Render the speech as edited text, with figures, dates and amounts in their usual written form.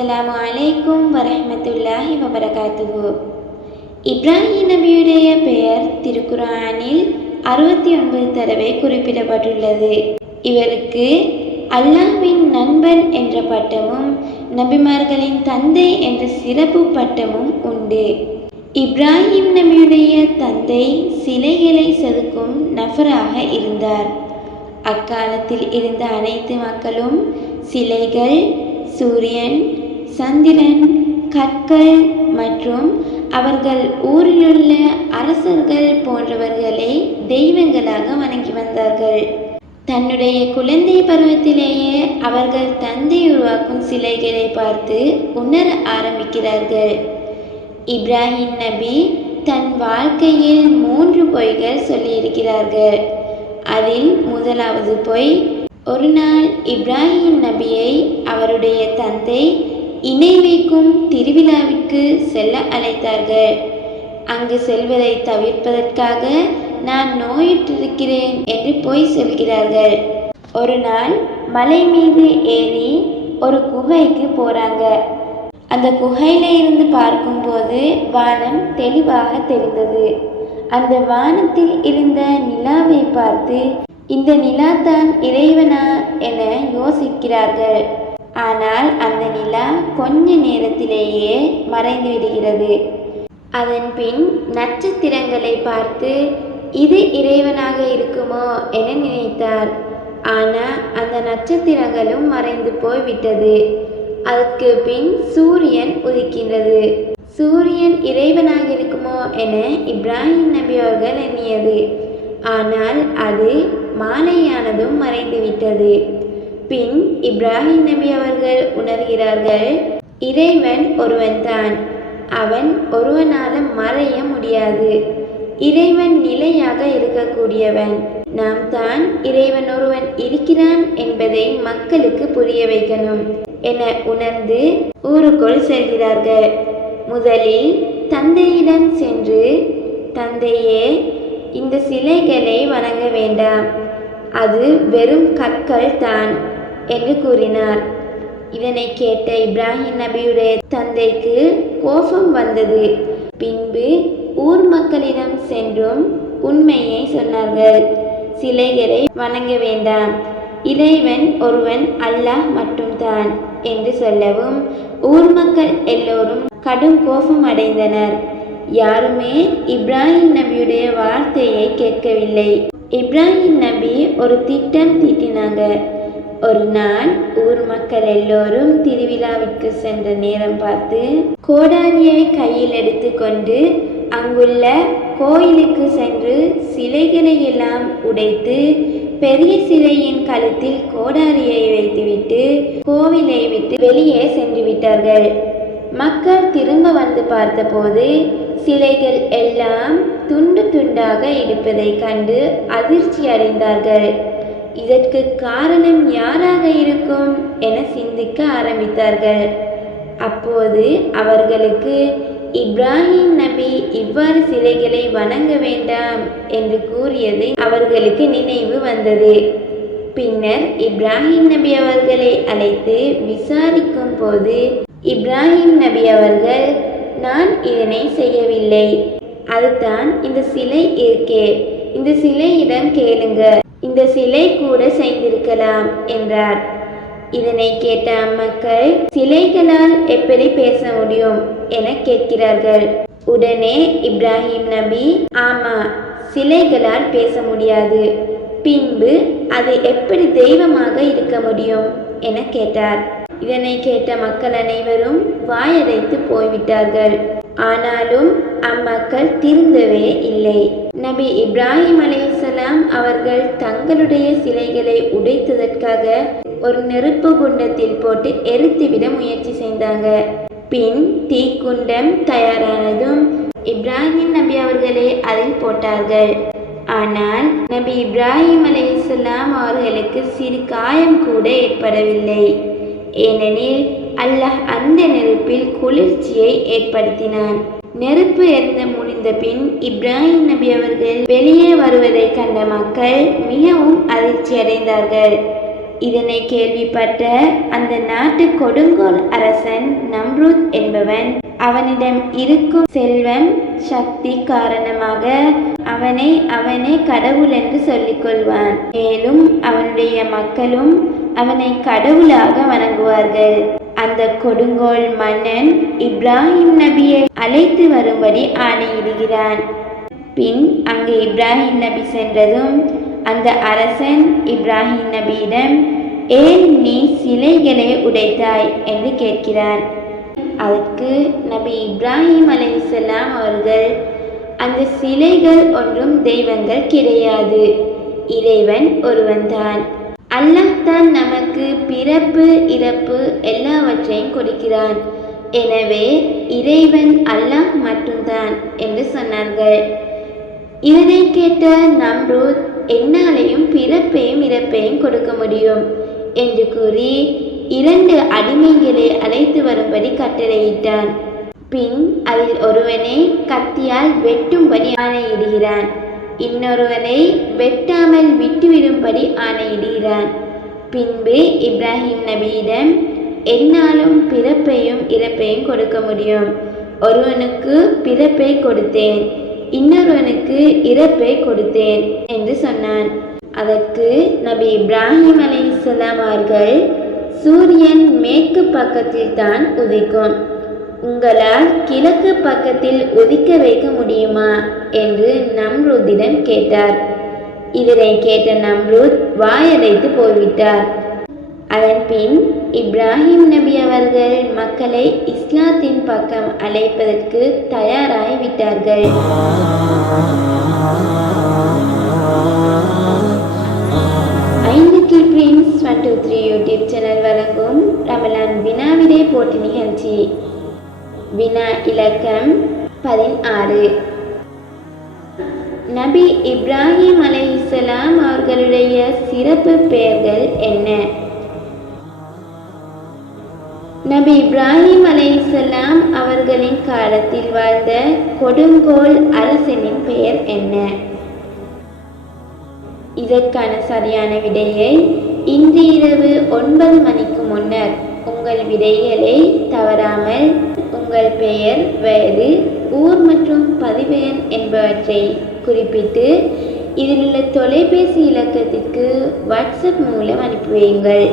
அஸ்ஸலாமு அலைக்கும் வரஹ்மத்துல்லாஹி வபரகாத்துஹு. இப்ராஹிம் நபியுடைய பெயர் திருக்குர்ஆனில் 69 தடவை குறிப்பிடப்பட்டுள்ளது. இவருக்கு அல்லாஹ்வின் நண்பன் என்ற பட்டமும் நபிமார்களின் தந்தை என்ற சிறப்பு பட்டமும் உண்டு. இப்ராஹிம் நபியுடைய தந்தை சிலைகளை செதுக்கும் நபராக இருந்தார். அக்காலத்தில் இருந்த அனைத்து மக்களும் சிலைகள், சூரியன், சந்திரன், கற்கள் மற்றும் அவர்கள் ஊரிலுள்ள அரசர்கள் போன்றவர்களை தெய்வங்களாக வணங்கி வந்தார்கள். தன்னுடைய குழந்தை பருவத்திலேயே அவர்கள் தந்தை உருவாக்கும் சிலைகளை பார்த்து உணர ஆரம்பிக்கிறார்கள். இப்ராஹிம் நபி தன் வாழ்க்கையில் 3 பொய்கள் சொல்லியிருக்கிறார்கள். அதில் முதலாவது பொய், ஒரு நாள் இப்ராஹிம் நபியை அவருடைய தந்தை இணை வைக்கும் திருவிழாவிற்கு செல்ல அழைத்தார்கள். அங்கு செல்வதை தவிர்ப்பதற்காக நான் நோயுற்றிருக்கிறேன் என்று பொய் சொல்கிறார்கள். ஒரு நாள் மலை மீது ஏறி ஒரு குகைக்கு போறாங்க. அந்த குகையில இருந்து பார்க்கும்போது வானம் தெளிவாக தெரிந்தது. அந்த வானத்தில் இருந்த நிலாவை பார்த்து இந்த நிலா தான் இறைவனா என யோசிக்கிறார்கள். ஆனால் அந்த நிலா கொஞ்ச நேரத்திலேயே மறைந்து விடுகிறது. அதன் பின் நட்சத்திரங்களை பார்த்து இது இறைவனாக இருக்குமோ என நினைத்தார். ஆனால் அந்த நட்சத்திரங்களும் மறைந்து போய்விட்டது. அதற்கு பின் சூரியன் உதிக்கின்றது. சூரியன் இறைவனாக இருக்குமோ என இப்ராஹிம் நபி அவர்கள் எண்ணியது. ஆனால் அது மாலையானதும் மறைந்துவிட்டது. பின் இப்ராஹிம் நபி அவர்கள் உணர்கிறார்கள், இறைவன் ஒருவன்தான், அவன் ஒருவனால மறைய முடியாது. இறைவன் நிலையாக இருக்கக்கூடியவன். நாம் தான் இறைவன் ஒருவன் இருக்கிறான் என்பதை மக்களுக்கு புரிய வைக்கணும் என உணர்ந்து ஊருக்குள் செல்கிறார்கள். முதலில் தந்தையிடம் சென்று, தந்தையே, இந்த சிலைகளை வணங்க வேண்டாம், அது வெறும் கற்கள் தான் என்று கூறினார். இதனை கேட்ட இப்ராஹிம் நபியுடைய தந்தைக்கு கோபம் வந்தது. பின்பு ஊர் மக்களிடம் சென்றும் உண்மையை சொன்னார்கள். சிலைகளை வணங்க வேண்டாம், இறைவன் ஒருவன் அல்லாஹ் மட்டும்தான் என்று சொல்லவும் ஊர் மக்கள் எல்லோரும் கடும் கோபம் அடைந்தனர். யாருமே இப்ராஹிம் நபியுடைய வார்த்தையை கேட்கவில்லை. இப்ராஹிம் நபி ஒரு திட்டம் தீட்டினாங்க. ஒரு நாள் ஊர் மக்கள் எல்லோரும் திருவிழாவிற்கு சென்ற நேரம் பார்த்து கோடாரியை கையில் எடுத்துக்கொண்டு அங்குள்ள கோயிலுக்கு சென்று சிலைகளை எல்லாம் உடைத்து பெரிய சிலையின் கழுத்தில் கோடாரியை வைத்துவிட்டு கோவிலை விட்டு வெளியே சென்று விட்டார்கள். மக்கள் திரும்ப வந்து பார்த்தபோது சிலைகள் எல்லாம் துண்டு துண்டாக இருப்பதை கண்டு அதிர்ச்சி அடைந்தார்கள். இதற்கு காரணம் யாராக இருக்கும் என சிந்திக்க ஆரம்பித்தார்கள். அப்போது அவர்களுக்கு இப்ராஹிம் நபி இவ்வாறு சிலைகளை வணங்க வேண்டாம் என்று கூறியது அவர்களுக்கு நினைவு வந்தது. பின்னர் இப்ராஹிம் நபி அவர்களை அழைத்து விசாரிக்கும் போது இப்ராஹிம் நபி அவர்கள், நான் இதனை செய்யவில்லை, அதுதான் இந்த சிலை இருக்கே, இந்த சிலையிடம் கேளுங்க, இந்த சிலை கூட செய்திருக்கலாம் என்றார். இதனை கேட்ட அம்மக்கள், சிலைகளால் எப்படி பேச முடியும் என கேட்கிறார்கள். உடனே இப்ராஹிம் நபி, ஆமா, சிலைகளால் பேச முடியாது, பின்பு அது எப்படி தெய்வமாக இருக்க முடியும் என கேட்டார். இதனை கேட்ட மக்கள் அனைவரும் வாயடைத்து போய்விட்டார்கள். ஆனாலும் அம்மக்கள் திருந்தவே இல்லை. நபி இப்ராஹிம் அலைஹிஸ்ஸலாம் அவர்கள் தங்களுடைய சிலைகளை உடைத்ததற்காக ஒரு நெருப்பு குண்டத்தில் போட்டு எரித்துவிட முயற்சி செய்தாங்க. பின் தீக்குண்டம் தயாரானதும் இப்ராஹிம் நபி அவர்களை அதில் போட்டார்கள். ஆனால் நபி இப்ராஹிம் அலைஹிஸ்ஸலாம் அவர்களுக்கு சிறு காயம் கூட ஏற்படவில்லை. ஏனெனில் அல்லாஹ் அந்த நெருப்பில் குளிர்ச்சியை ஏற்படுத்தினான். நெருப்பு எரிந்து முடிந்த பின் இப்ராஹிம் நபி அவர்கள் வெளியே வருவதை கண்ட மக்கள் மிகவும் அதிர்ச்சி அடைந்தார்கள். இதனை கேள்விப்பட்ட அந்த நாட்டு கொடுங்கோல் அரசன் நம்ரூத் என்பவன் அவனிடம் இருக்கும் செல்வம் சக்தி காரணமாக அவனே கடவுள் என்று சொல்லிக் கொள்வான். மேலும் அவனுடைய மக்களும் அவனை கடவுளாக வணங்குவார்கள். அந்த கொடுங்கோல் மன்னன் இப்ராஹிம் நபியை அழைத்து வரும்படி ஆணையிடுகிறான். பின் அங்கு இப்ராஹிம் நபி சென்றதும் அந்த அரசன் இப்ராஹிம் நபியிடம், ஏன் நீ சிலைகளை உடைத்தாய் என்று கேட்கிறான். அதற்கு நபி இப்ராஹிம் அலைஹிஸ்ஸலாம் அவர்கள், அந்த சிலைகள் ஒன்றும் தெய்வங்கள் கிடையாது, இறைவன் ஒருவன்தான். அல்லாஹ் தான் நமக்கு பிறப்பு இறப்பு எல்லாவற்றையும் கொடுக்கிறான். எனவே இறைவன் அல்லாஹ் மட்டும்தான் என்று சொன்னார்கள். இதனை கேட்ட நம்ரூத், என்னாலையும் பிறப்பையும் இறப்பையும் கொடுக்க முடியும் என்று கூறி 2 அடிமைகளை அழைத்து வரும்படி கட்டளையிட்டான். பின் அதில் ஒருவனை கத்தியால் வெட்டும்படி ஆணையிடுகிறான். இன்னொருவனை வெட்டாமல் விட்டுவிடும்படி ஆணையிடுகிறான். பின்பு இப்ராஹிம் நபியிடம், என்னாலும் பிறப்பையும் இறப்பையும் கொடுக்க முடியும். ஒருவனுக்கு பிறப்பை கொடுத்தேன், இன்னொருவனுக்கு இறப்பை கொடுத்தேன் என்று சொன்னான். அதற்கு நபி இப்ராஹிம் அலைஹிஸ்ஸலாம் அவர்கள், சூரியன் மேற்கு பக்கத்தில் தான் உதிக்கும், உங்களால் கிழக்கு பக்கத்தில் உதிக்க வைக்க முடியுமா என்று நம்ரூதிடம் கேட்டார். இதனை கேட்ட நம்ரூத் வாயடைத்து போய்விட்டார். அதன் பின் இப்ராஹிம் நபி அவர்கள் மக்களை இஸ்லாத்தின் பக்கம் அழைப்பதற்கு தயாராகிவிட்டார்கள். Dreams 123 யூடியூப் சேனல் வழங்கும் ரமலான் வினாவிடை போட்டி நிகழ்ச்சி. வினா இலக்கம் 16. நபி இப்ராஹிம் அலைஹிஸ்ஸலாம் அவர்களுடைய சிறப்பு பெயர்கள் என்ன? நபி இப்ராஹிம் அலைஹிஸ்ஸலாம் அவர்களின் காலத்தில் வாழ்ந்த கொடுங்கோல் அரசனின் பெயர் என்ன? இதற்கான சரியான விடையை இன்று இரவு 9 மணிக்கு முன்னர் உங்கள் விடைகளை தவறாமல் உங்கள் பெயர், வயது, ஊர் மற்றும் பதிவு எண் என்பவற்றை குறிப்பிட்டு இதில் உள்ள தொலைபேசி இலக்கத்திற்கு வாட்ஸ்அப் மூலம் அனுப்பி வையுங்கள்.